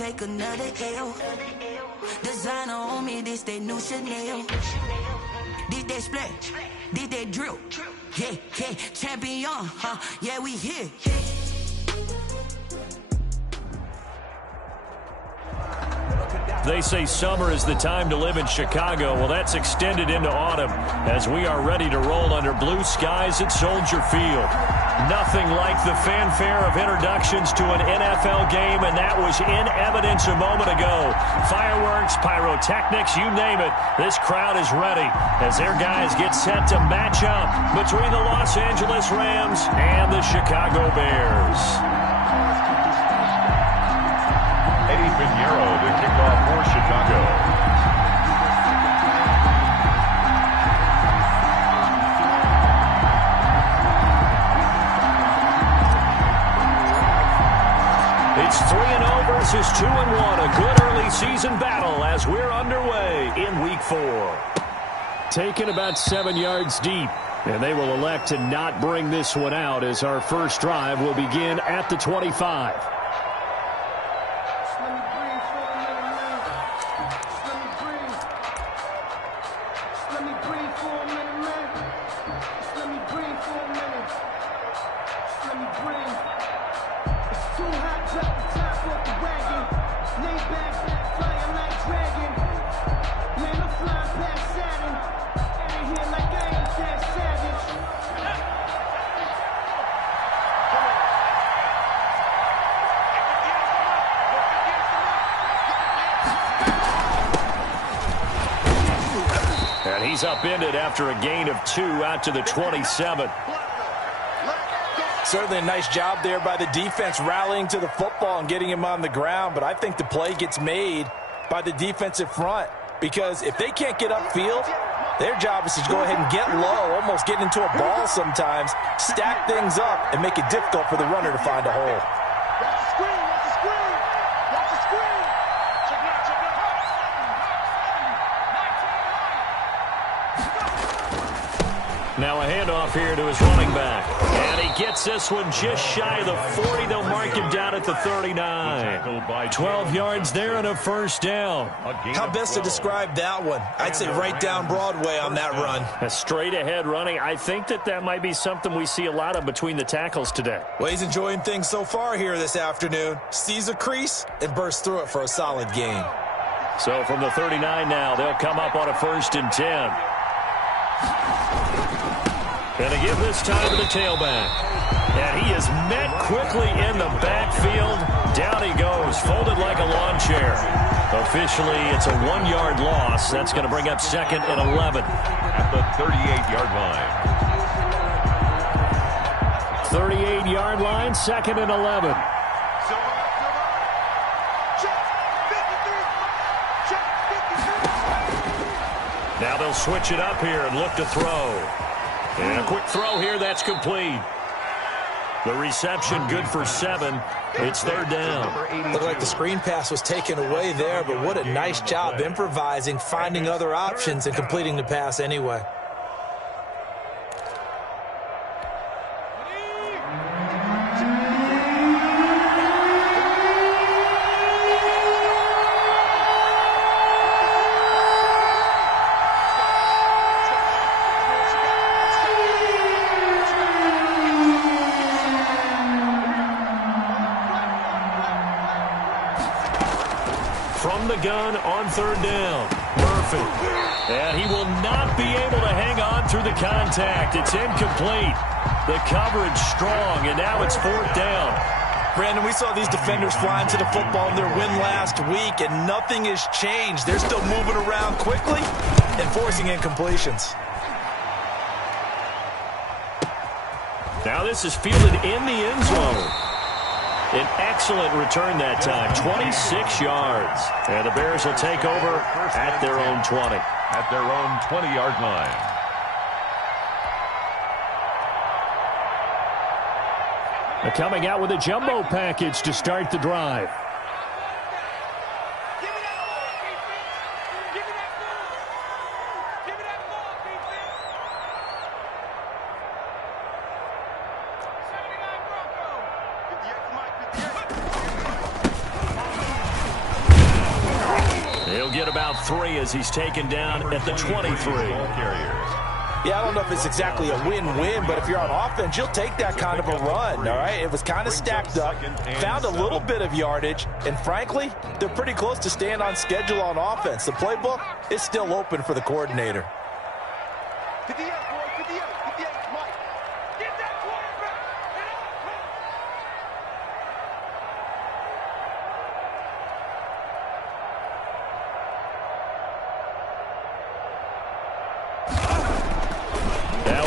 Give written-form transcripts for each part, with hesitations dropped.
take another L. Designer on me, this they new Chanel. This they splash, this they drill. Yeah, yeah, champion, huh? Yeah, we here. They say summer is the time to live in Chicago. Well, that's extended into autumn as we are ready to roll under blue skies at Soldier Field. Nothing like the fanfare of introductions to an NFL game, and that was in evidence a moment ago. Fireworks, pyrotechnics, you name it. This crowd is ready as their guys get set to match up between the Los Angeles Rams and the Chicago Bears. Eddie Pinheiro to kick off for Chicago. It's 3-0 versus 2-1. A good early season battle as we're underway in Week 4. Taken about 7 yards deep, and they will elect to not bring this one out as our first drive will begin at the 25. He's upended after a gain of 2 out to the 27. Certainly a nice job there by the defense rallying to the football and getting him on the ground, but I think the play gets made by the defensive front because if they can't get upfield, their job is to go ahead and get low, almost get into a ball sometimes, stack things up, and make it difficult for the runner to find a hole. Now a handoff here to his running back. And he gets this one just shy of the 40. They'll mark him down at the 39. 12 yards there and a first down. How best to describe that one? I'd say right down Broadway on that run. A straight ahead running. I think that might be something we see a lot of between the tackles today. Well, he's enjoying things so far here this afternoon. Sees a crease and bursts through it for a solid gain. So from the 39 now, they'll come up on a 1st and 10. And to give this time to the tailback. And he is met quickly in the backfield. Down he goes, folded like a lawn chair. Officially, it's a 1-yard loss. That's going to bring up 2nd and 11. At the 38-yard line. 38-yard line, 2nd and 11. Now they'll switch it up here and look to throw. And a quick throw here, that's complete. The reception good for 7. It's 3rd down. Looked like the screen pass was taken away there, but what a nice job improvising, finding other options, and completing the pass anyway. Gun on 3rd down. Murphy. And he will not be able to hang on through the contact. It's incomplete. The coverage strong, and now it's 4th down. Brandon, we saw these defenders flying to the football in their win last week, and nothing has changed. They're still moving around quickly and forcing incompletions. Now this is fielded in the end zone. An excellent return that time, 26 yards. And the Bears will take over at their own 20. At their own 20-yard line. They're coming out with a jumbo package to start the drive. He'll get about 3 as he's taken down at the 23. Yeah, I don't know if it's exactly a win-win, but if you're on offense, you'll take that kind of a run, all right? It was kind of stacked up, found a little bit of yardage, and frankly, they're pretty close to staying on schedule on offense. The playbook is still open for the coordinator.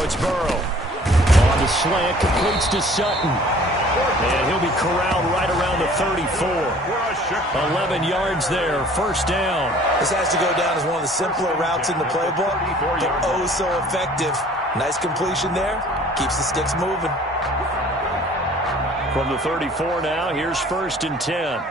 It's Burrow. On the slant, completes to Sutton. And he'll be corralled right around the 34. 11 yards there, first down. This has to go down as one of the simpler routes in the playbook, but oh so effective. Nice completion there. Keeps the sticks moving. From the 34 now, here's 1st and 10.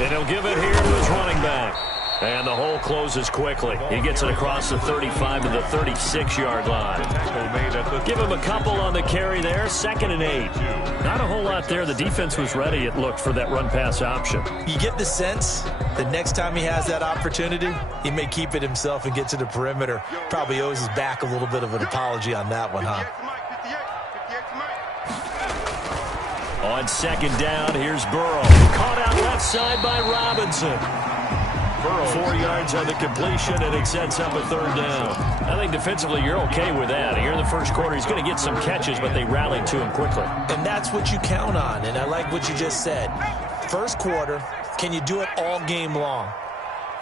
And he'll give it here to his running back. And the hole closes quickly. He gets it across the 35 to the 36-yard line. Give him a couple on the carry there. 2nd and 8. Not a whole lot there. The defense was ready, it looked, for that run-pass option. You get the sense that next time he has that opportunity, he may keep it himself and get to the perimeter. Probably owes his back a little bit of an apology on that one, huh? On 2nd down, here's Burrow. Caught out left side by Robinson. Burrow 4 yards on the completion, and it sets up a 3rd down. I think defensively you're okay with that. Here in the first quarter, he's going to get some catches, but they rallied to him quickly. And that's what you count on, and I like what you just said. First quarter, can you do it all game long?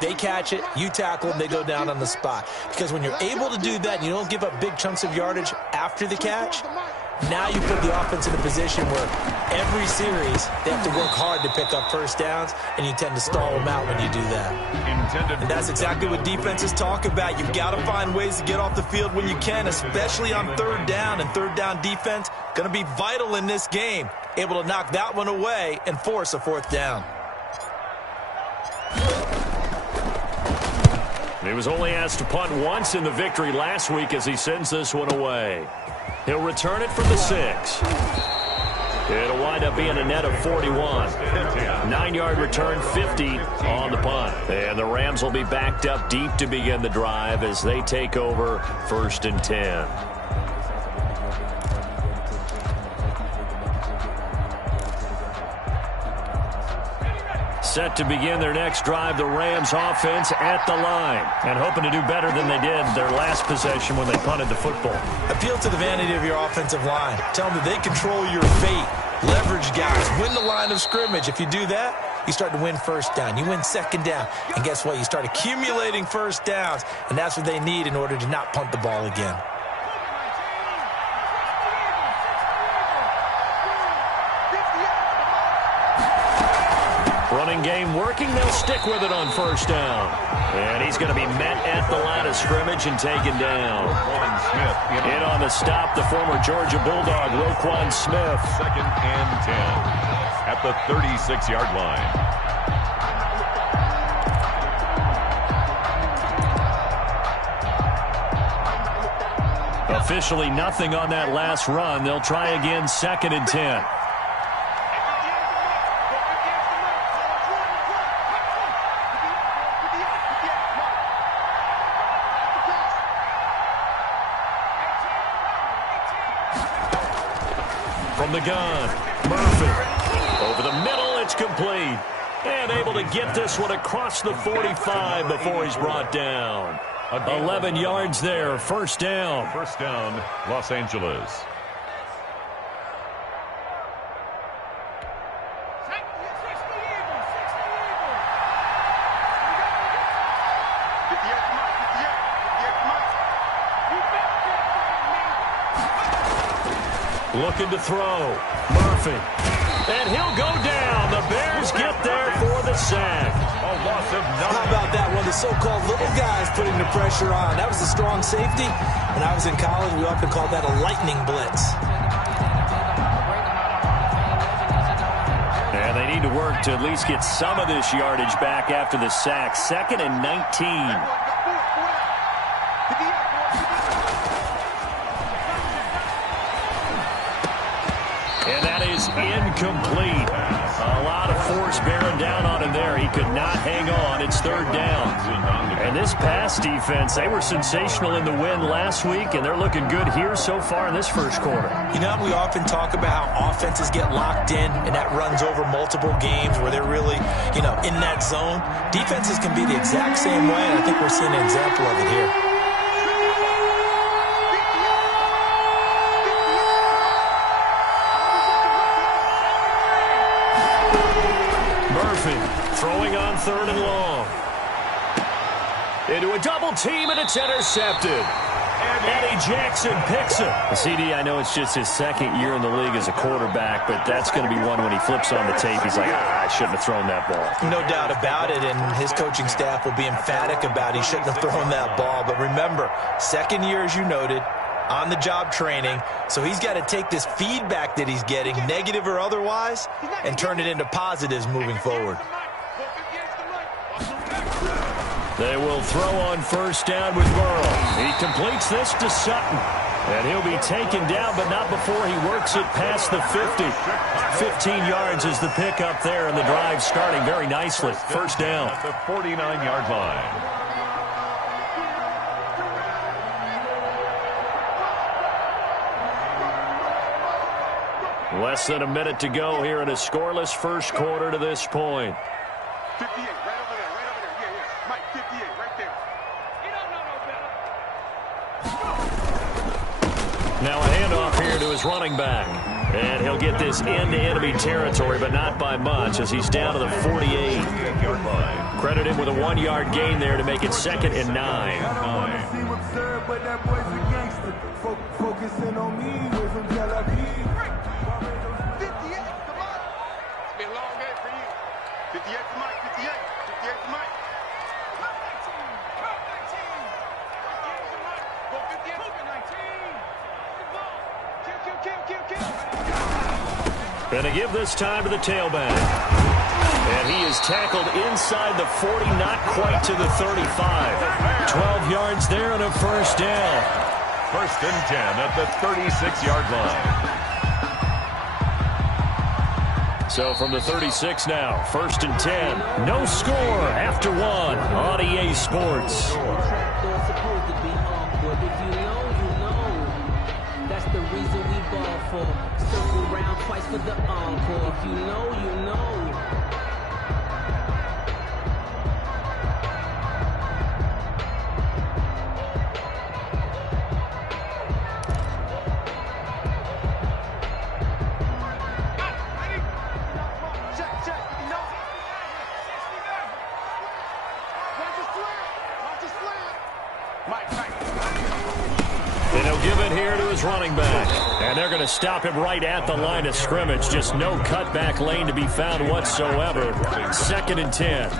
They catch it, you tackle them, they go down on the spot. Because when you're able to do that and you don't give up big chunks of yardage after the catch, now you put the offense in a position where every series they have to work hard to pick up first downs, and you tend to stall them out when you do that. And that's exactly what defenses talk about. You've got to find ways to get off the field when you can, especially on 3rd down. And 3rd down defense going to be vital in this game. Able to knock that one away and force a 4th down. He was only asked to punt once in the victory last week as he sends this one away. He'll return it from the 6. It'll wind up being a net of 41. 9-yard return, 50 on the punt. And the Rams will be backed up deep to begin the drive as they take over 1st and 10. Set to begin their next drive, the Rams offense at the line, and hoping to do better than they did their last possession when they punted the football. Appeal to the vanity of your offensive line. Tell them that they control your fate. Leverage guys. Win the line of scrimmage. If you do that, you start to win 1st down. You win 2nd down. And guess what? You start accumulating 1st downs, and that's what they need in order to not punt the ball again. Running game working. They'll stick with it on 1st down. And he's going to be met at the line of scrimmage and taken down. In on the stop, the former Georgia Bulldog, Roquan Smith. 2nd and 10 at the 36-yard line. Officially nothing on that last run. They'll try again, 2nd and 10. From the gun, Murphy. Over the middle, it's complete. And able to get this one across the 45 before he's brought down. 11 yards there, 1st down. 1st down, Los Angeles. Looking to throw. Murphy. And he'll go down. The Bears get there for the sack. A loss of 9. How about that one? The so-called little guys putting the pressure on. That was a strong safety. When I was in college, we often called that a lightning blitz. And they need to work to at least get some of this yardage back after the sack. 2nd and 19. is incomplete. A lot of force bearing down on him there. He could not hang on. It's third down. And this pass defense, they were sensational in the win last week, and they're looking good here so far in this first quarter. You know, we often talk about how offenses get locked in, and that runs over multiple games where they're really, in that zone. Defenses can be the exact same way, and I think we're seeing an example of it here. Throwing on third and long. Into a double team, and it's intercepted. Eddie Jackson picks it. CD, I know it's just his second year in the league as a quarterback, but that's going to be one when he flips on the tape. He's like, I shouldn't have thrown that ball. No doubt about it, and his coaching staff will be emphatic about he shouldn't have thrown that ball. But remember, second year, as you noted, on-the-job training, so he's got to take this feedback that he's getting, negative or otherwise, and turn it into positives moving forward. They will throw on first down with Burrow. He completes this to Sutton. And he'll be taken down, but not before he works it past the 50. 15 yards is the pickup there, and the drive starting very nicely. First down. At the 49-yard line. Less than a minute to go here in a scoreless first quarter to this point. 58, right over there, yeah. Mike, 58, right there. You don't know no better. Now a handoff here to his running back. And he'll get this into enemy territory, but not by much, as he's down to the 48-yard line. Credit him with a 1-yard gain there to make it 2nd and 9. Focusing on me, away from Tel Aviv. 58, come on. It's been a long day for you. 58 to Mike, 58. 58 to Mike. Come 19. Go 58 to 19. Kill. And to give this time to the tailback. And he is tackled inside the 40, not quite to the 35. 12 yards there and a first down. First and 10 at the 36-yard line. So from the 36 now, first and 10. No score after one on EA Sports. That's the reason we ball for. Circle round twice for the encore. If you know, you know. And he'll give it here to his running back. And they're going to stop him right at the line of scrimmage. Just no cutback lane to be found whatsoever. 2nd and 10.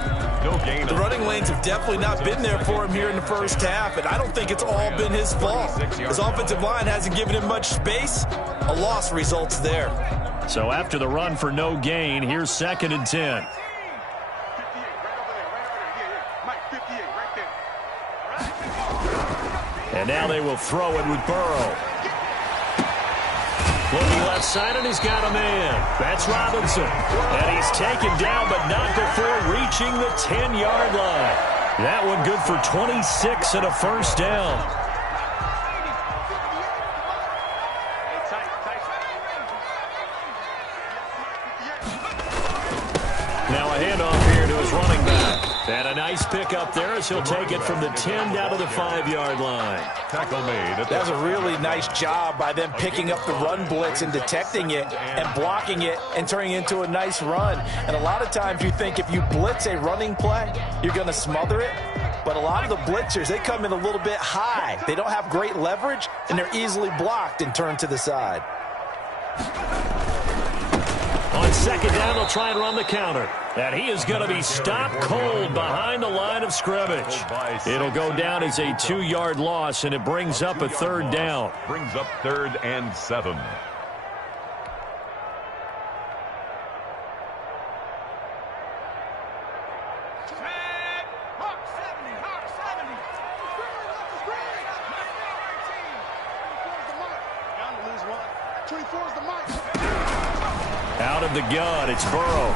No gain. The running lanes have definitely not been there for him here in the first half, and I don't think it's all been his fault. His offensive line hasn't given him much space. A loss results there. So after the run for no gain, here's 2nd and 10. 58, right over there. Yeah. Mike, 58, right there. And now they will throw it with Burrow. Looking left side, and he's got a man. That's Robinson. And he's taken down, but not before reaching the 10-yard line. That one good for 26 and a first down. Now a handoff here to his running back. And a nice pickup there as he'll take it from the 10 down to the 5-yard line. Tackle made. That was a really nice job by them picking up the run blitz and detecting it and blocking it and turning it into a nice run. And a lot of times you think if you blitz a running play, you're going to smother it. But a lot of the blitzers, they come in a little bit high. They don't have great leverage, and they're easily blocked and turned to the side. On 2nd down, they'll try and run the counter. And he is going to be stopped cold behind the line of scrimmage. It'll go down as a 2-yard loss, and it brings up a 3rd down. Brings up 3rd and 7. Out of the gun, it's Burrow.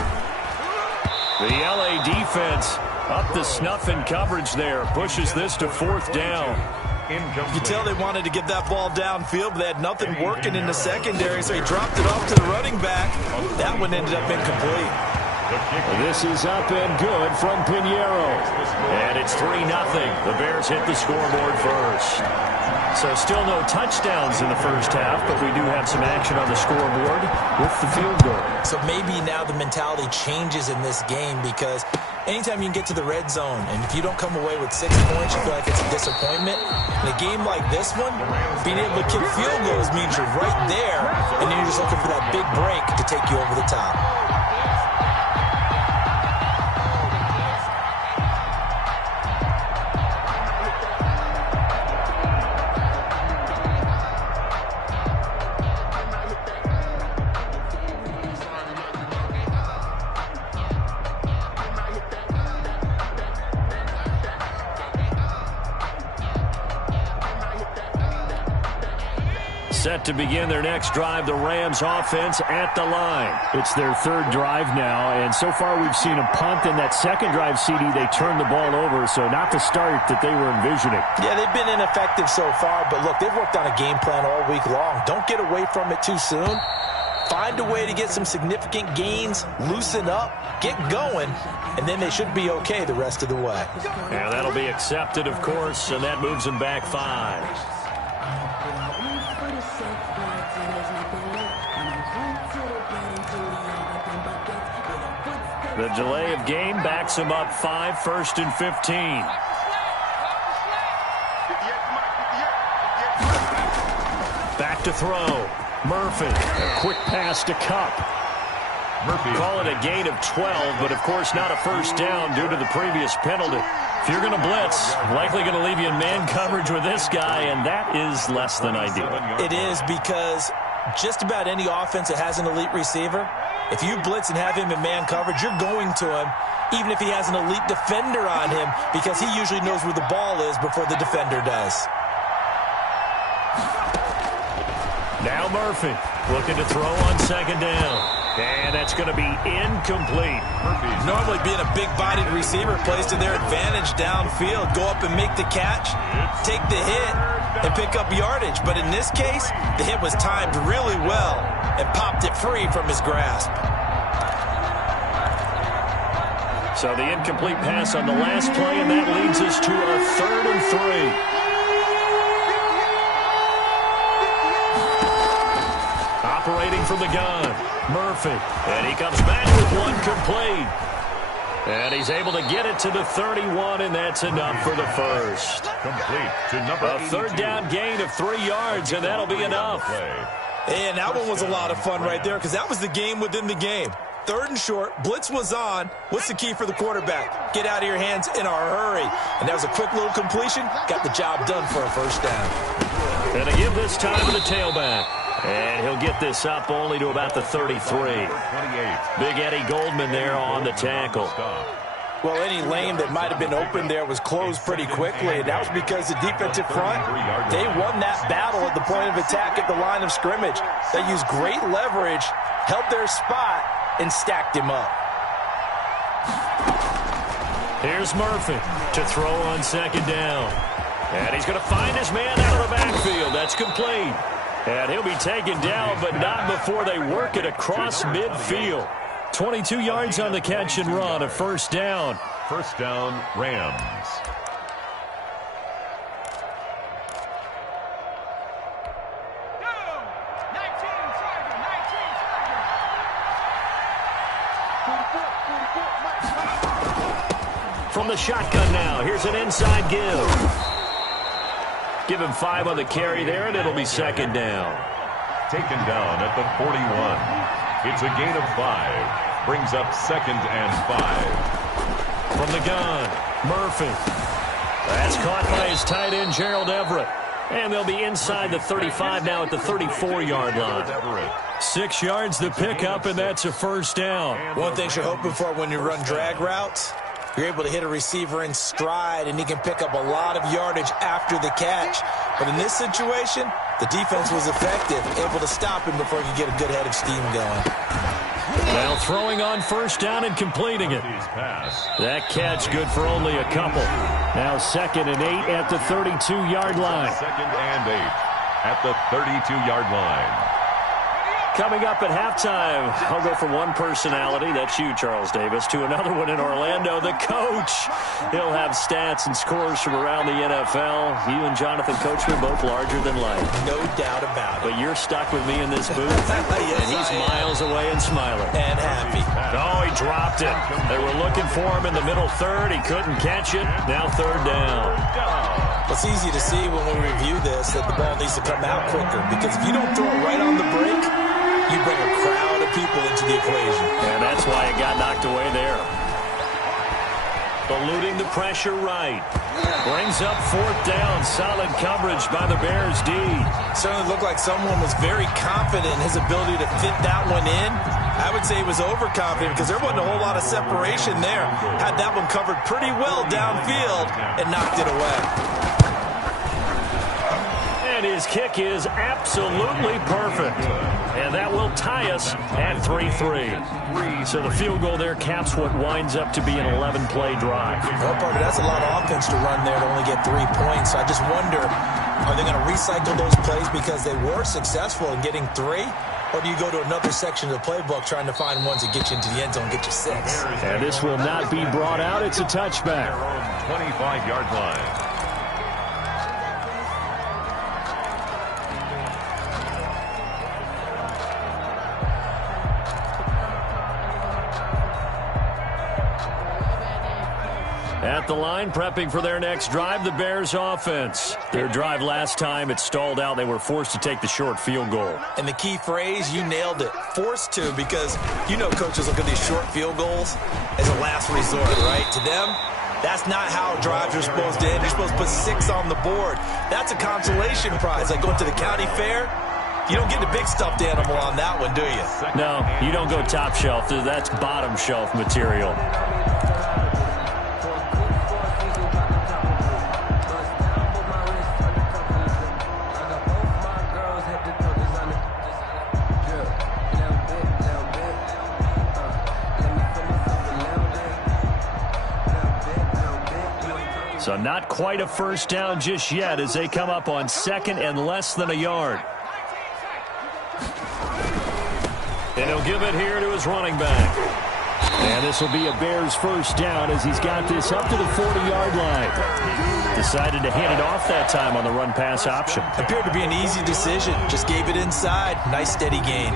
The LA defense up to snuff in coverage there. Pushes this to 4th down. You could tell they wanted to get that ball downfield, but they had nothing working in the secondary, so he dropped it off to the running back. That one ended up incomplete. This is up and good from Pinheiro. And it's 3-0. The Bears hit the scoreboard first. So still no touchdowns in the first half, but we do have some action on the scoreboard with the field goal. So maybe now the mentality changes in this game, because anytime you can get to the red zone, and if you don't come away with 6 points, you feel like it's a disappointment. In a game like this one, being able to kick field goals means you're right there, and then you're just looking for that big break to take you over the top. Set to begin their next drive, the Rams offense at the line. It's their 3rd drive now, and so far we've seen a punt. In that second drive, CD, they turned the ball over, so not the start that they were envisioning. Yeah, they've been ineffective so far, but look, they've worked on a game plan all week long. Don't get away from it too soon. Find a way to get some significant gains, loosen up, get going, and then they should be okay the rest of the way. Yeah, that'll be accepted, of course, and that moves them back 5. The delay of game backs him up 5, 1st and 15. Back to throw. Murphy, a quick pass to Cup. Murphy. Call it a gain of 12, but of course not a first down due to the previous penalty. If you're going to blitz, likely going to leave you in man coverage with this guy, and that is less than ideal. It is, because just about any offense that has an elite receiver, if you blitz and have him in man coverage, you're going to him, even if he has an elite defender on him, because he usually knows where the ball is before the defender does. Now Murphy looking to throw on 2nd down. And that's going to be incomplete. Normally being a big-bodied receiver plays to their advantage downfield. Go up and make the catch, take the hit, and pick up yardage. But in this case, the hit was timed really well and popped it free from his grasp. So the incomplete pass on the last play, and that leads us to a 3rd and 3. Operating from the gun, Murphy. And he comes back with one complete. And he's able to get it to the 31, and that's enough for the first. Complete to number 82. A 3rd down gain of 3 yards, and that'll be enough. And that one was a lot of fun right there, because that was the game within the game. 3rd and short, blitz was on. What's the key for the quarterback? Get out of your hands in a hurry. And that was a quick little completion. Got the job done for a first down. And to give this time to the tailback. And he'll get this up only to about the 33. Big Eddie Goldman there on the tackle. Well, any lane that might have been open there was closed pretty quickly, and that was because the defensive front, they won that battle at the point of attack at the line of scrimmage. They used great leverage, held their spot, and stacked him up. Here's Murphy to throw on 2nd down. And he's going to find his man out of the backfield. That's complete. And he'll be taken down, but not before they work it across midfield. 22 yards on the catch and run, a first down. First down, Rams. From the shotgun now, here's an inside give. Give him 5 on the carry there, and it'll be 2nd down. Taken down at the 41. It's a gain of 5. Brings up 2nd and 5. From the gun, Murphy. That's caught by his tight end, Gerald Everett. And they'll be inside the 35 now at the 34-yard line. 6 yards to pick up, and that's a first down. One thing you're hoping for when you run drag routes, you're able to hit a receiver in stride, and he can pick up a lot of yardage after the catch. But in this situation, The defense was effective, able to stop him before he could get a good head of steam going. Well, throwing on first down and completing it. That catch good for only a couple. Now 2nd and 8 at the 32-yard line. 2nd and 8 at the 32-yard line. Coming up at halftime, I'll go from one personality, that's you, Charles Davis, to another one in Orlando, the coach. He'll have stats and scores from around the NFL. You and Jonathan Coachman both larger than life. No doubt about it. But you're stuck with me in this booth, Yes, and he's miles away and smiling. And happy. Oh, he dropped it. They were looking for him in the middle third. He couldn't catch it. Now 3rd down. It's easy to see when we review this that the ball needs to come out quicker, because if you don't throw it right on the break, you bring a crowd of people into the equation. And that's why it got knocked away there. Eluding the pressure right. Brings up 4th down. Solid coverage by the Bears D. Certainly looked like someone was very confident in his ability to fit that one in. I would say he was overconfident because there wasn't a whole lot of separation there. Had that one covered pretty well downfield and knocked it away. And his kick is absolutely perfect. And that will tie us at 3-3. So the field goal there caps what winds up to be an 11-play drive. Well, partner, that's a lot of offense to run there to only get 3 points. So I just wonder, are they going to recycle those plays because they were successful in getting 3? Or do you go to another section of the playbook trying to find ones that get you into the end zone and get you 6? And this will not be brought out. It's a touchback. 25-yard line. At the line, prepping for their next drive, the Bears offense. Their drive last time, it stalled out. They were forced to take the short field goal. And the key phrase, you nailed it, forced to, because you know coaches look at these short field goals as a last resort, right? To them, that's not how drives are supposed to end. You're supposed to put 6 on the board. That's a consolation prize, like going to the county fair. You don't get the big stuffed animal on that one, do you? No, you don't go top shelf. That's bottom shelf material. So not quite a first down just yet as they come up on 2nd and less than a yard. And he'll give it here to his running back. And this will be a Bears first down as he's got this up to the 40-yard line. Decided to hand it off that time on the run-pass option. Appeared to be an easy decision. Just gave it inside. Nice steady gain.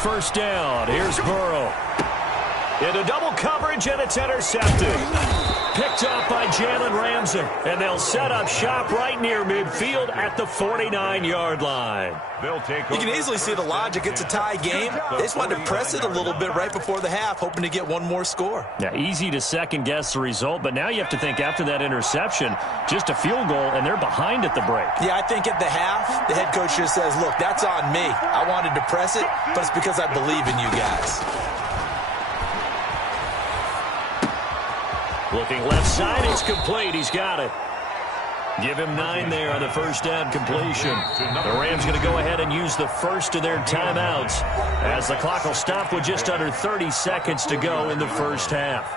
First down. Here's Burrow. Into double coverage, and it's intercepted. Picked up by Jalen Ramsey. And they'll set up shop right near midfield at the 49-yard line. You can easily see the logic. It's a tie game. They just wanted to press it a little bit right before the half, hoping to get one more score. Yeah, easy to second-guess the result, but now you have to think after that interception, just a field goal, and they're behind at the break. Yeah, I think at the half, the head coach just says, look, that's on me. I wanted to press it, but it's because I believe in you guys. Looking left side, it's complete. He's got it. Give him 9 there on the first down completion. The Rams going to go ahead and use the first of their timeouts as the clock will stop with just under 30 seconds to go in the first half.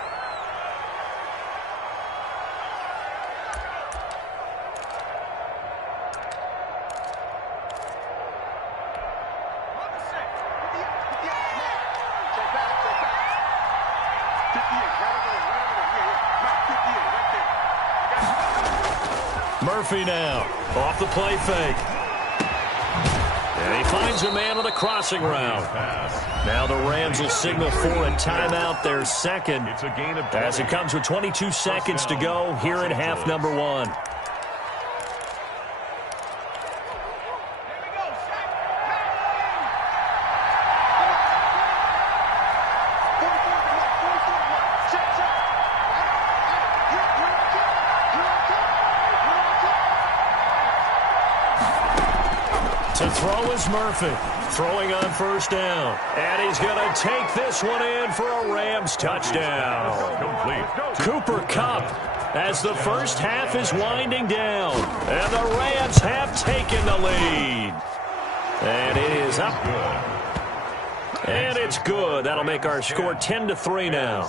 Murphy now, off the play fake. And he finds a man on the crossing route. Now the Rams will signal for a timeout, their second, as it comes with 22 seconds to go here in half number 1. To throw is Murphy, throwing on first down. And he's going to take this one in for a Rams touchdown. Cooper Kupp as the first half is winding down. And the Rams have taken the lead. And it is up. And it's good. That'll make our score 10-3 now.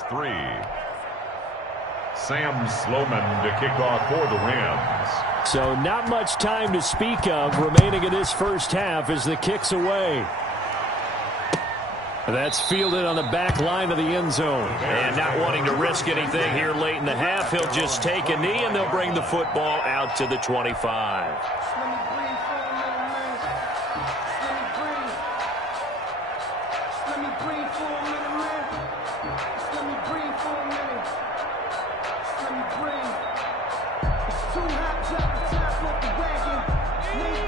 Sam Sloman to kick off for the Rams. So not much time to speak of remaining in this first half as the kick's away. That's fielded on the back line of the end zone. And not wanting to risk anything here late in the half, he'll just take a knee and they'll bring the football out to the 25.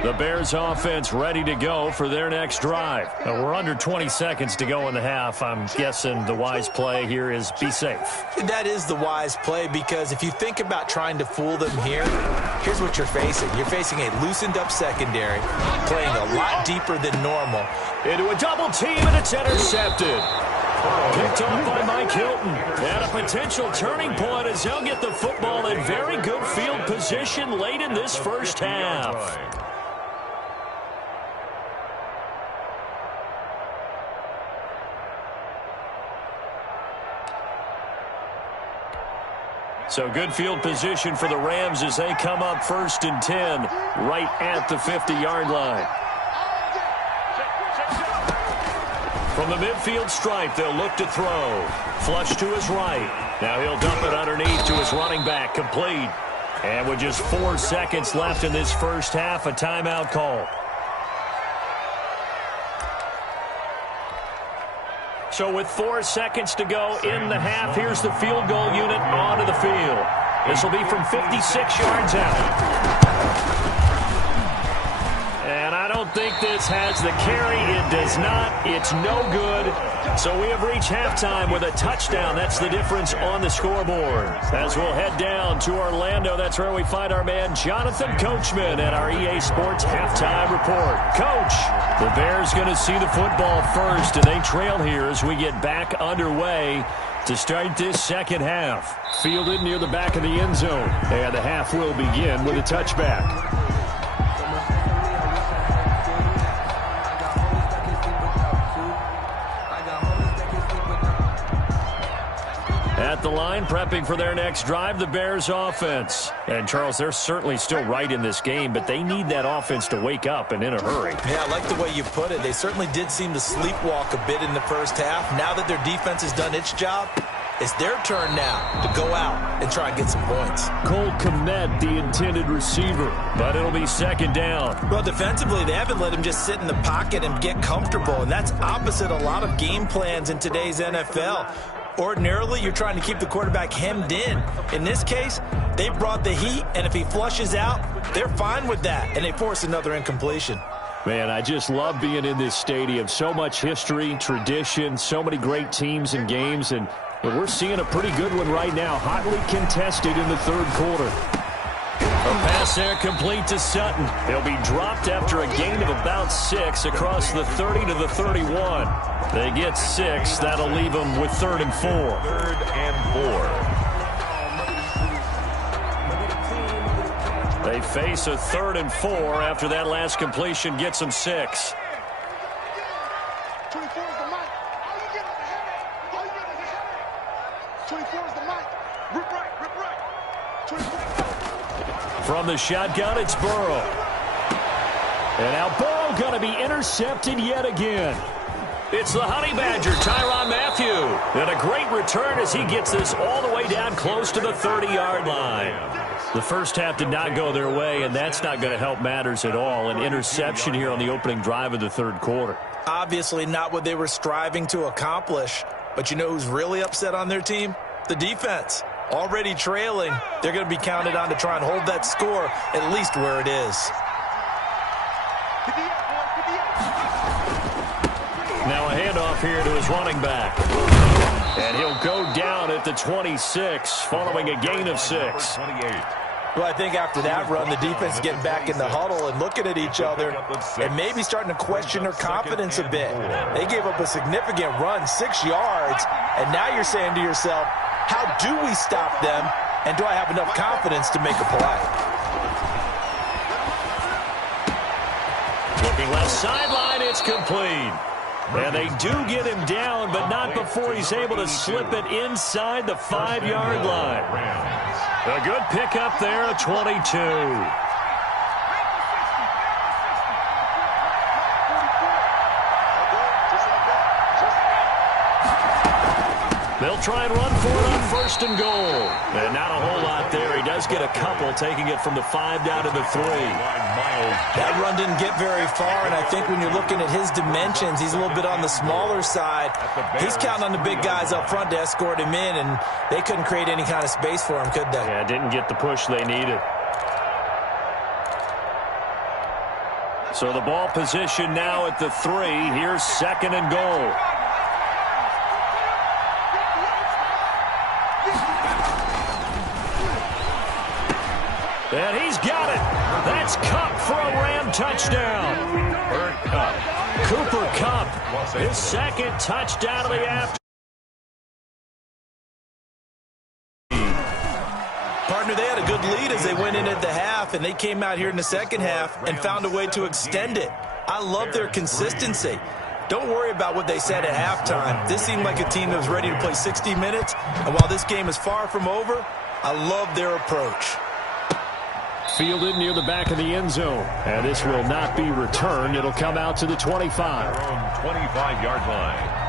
The Bears offense ready to go for their next drive. We're under 20 seconds to go in the half. I'm guessing the wise play here is be safe. That is the wise play, because if you think about trying to fool them here, here's what you're facing. You're facing a loosened up secondary, playing a lot deeper than normal. Into a double team, and it's intercepted. Picked off by Mike Hilton. And a potential turning point as he'll get the football in very good field position late in this first half. So good field position for the Rams as they come up 1st and 10 right at the 50-yard line. From the midfield stripe, they'll look to throw. Flush to his right. Now he'll dump it underneath to his running back, complete. And with just 4 seconds left in this first half, a timeout call. So with 4 seconds to go in the half, here's the field goal unit onto the field. This will be from 56 yards out. And I don't think this has the carry. It does not. It's no good. So we have reached halftime with a touchdown. That's the difference on the scoreboard. As we'll head down to Orlando, that's where we find our man Jonathan Coachman at our EA Sports Halftime Report. Coach, the Bears going to see the football first, and they trail here as we get back underway to start this second half. Fielded near the back of the end zone. And the half will begin with a touchback. At the line, prepping for their next drive, the Bears offense. And, Charles, they're certainly still right in this game, but they need that offense to wake up and in a hurry. Yeah, I like the way you put it. They certainly did seem to sleepwalk a bit in the first half. Now that their defense has done its job, it's their turn now to go out and try and get some points. Cole Kmet, the intended receiver, but it'll be second down. Well, defensively, they haven't let him just sit in the pocket and get comfortable, and that's opposite a lot of game plans in today's NFL. Ordinarily, you're trying to keep the quarterback hemmed in. In this case, they brought the heat, and if he flushes out, they're fine with that, and they force another incompletion. Man, I just love being in this stadium. So much history, tradition, so many great teams and games, and we're seeing a pretty good one right now, hotly contested in the third quarter. A pass there complete to Sutton. He'll be dropped after a gain of about 6 across the 30 to the 31. They get 6. That'll leave them with 3rd and 4. 3rd and 4. They face a 3rd and 4 after that last completion gets them 6. 24 is the mic. All you get is the headache. All you get is the headache. 24 is the mic. Rip right, rip right. 24. From the shotgun, it's Burrow. And now Burrow going to be intercepted yet again. It's the Honey Badger, Tyrann Mathieu. And a great return as he gets this all the way down close to the 30-yard line. The first half did not go their way, and that's not going to help matters at all. An interception here on the opening drive of the third quarter. Obviously not what they were striving to accomplish. But you know who's really upset on their team? The defense. Already trailing, they're going to be counted on to try and hold that score at least where it is. Now a handoff here to his running back. And he'll go down at the 26 following a gain of 6. Well, I think after that run, the defense getting back in the huddle and looking at each other and maybe starting to question their confidence a bit. They gave up a significant run, 6 yards, and now you're saying to yourself, how do we stop them And do I have enough confidence to make a play? Looking left sideline, it's complete. And they do get him down, but not before he's able to slip it inside the 5-yard line. A good pickup there, a 22. They'll try and run for it on 1st and goal. And not a whole lot there. He does get a couple, taking it from the 5 down to the 3. That run didn't get very far, and I think when you're looking at his dimensions, he's a little bit on the smaller side. He's counting on the big guys up front to escort him in, and they couldn't create any kind of space for him, could they? Yeah, didn't get the push they needed. So the ball position now at the 3. Here's 2nd and goal. And he's got it. That's Kupp for a Ram touchdown. Cooper Kupp, his 2nd touchdown of the afternoon. Partner, they had a good lead as they went in at the half, and they came out here in the 2nd half and found a way to extend it. I love their consistency. Don't worry about what they said at halftime. This seemed like a team that was ready to play 60 minutes, and while this game is far from over, I love their approach. Fielded near the back of the end zone. And this will not be returned. It'll come out to the 25. 25-yard line.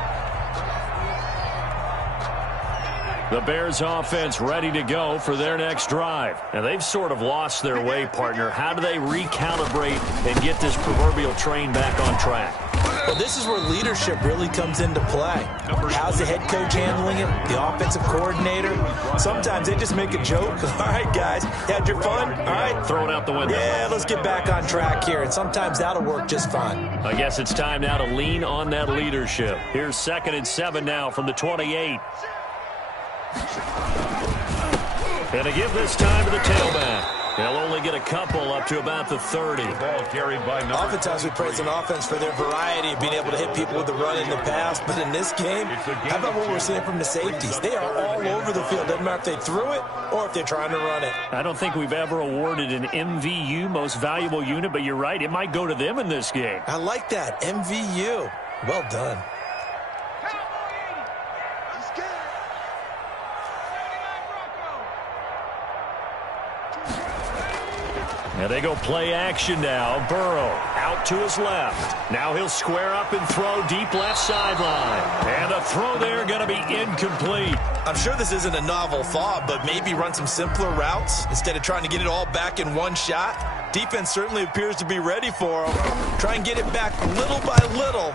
The Bears offense ready to go for their next drive. And they've sort of lost their way, partner. How do they recalibrate and get this proverbial train back on track? Well, this is where leadership really comes into play. How's the head coach handling it? The offensive coordinator? Sometimes they just make a joke. All right, guys, you had your fun? All right. Throw it out the window. Yeah, let's get back on track here. And sometimes that'll work just fine. I guess it's time now to lean on that leadership. Here's 2nd and 7 now from the 28. And to give this time to the tailback. They'll only get a couple up to about the 30. Ball carried by Oftentimes we praise an offense for their variety of being able to hit people with the run in the pass. But in this game, how about what we're seeing from the safeties? They are all over the field. Doesn't matter if they threw it or if they're trying to run it. I don't think we've ever awarded an MVU, most valuable unit, but you're right. It might go to them in this game. I like that. MVU. Well done. And they go play action now. Burrow out to his left. Now he'll square up and throw deep left sideline. And the throw there going to be incomplete. I'm sure this isn't a novel thought, but maybe run some simpler routes instead of trying to get it all back in one shot. Defense certainly appears to be ready for him. Try and get it back little by little.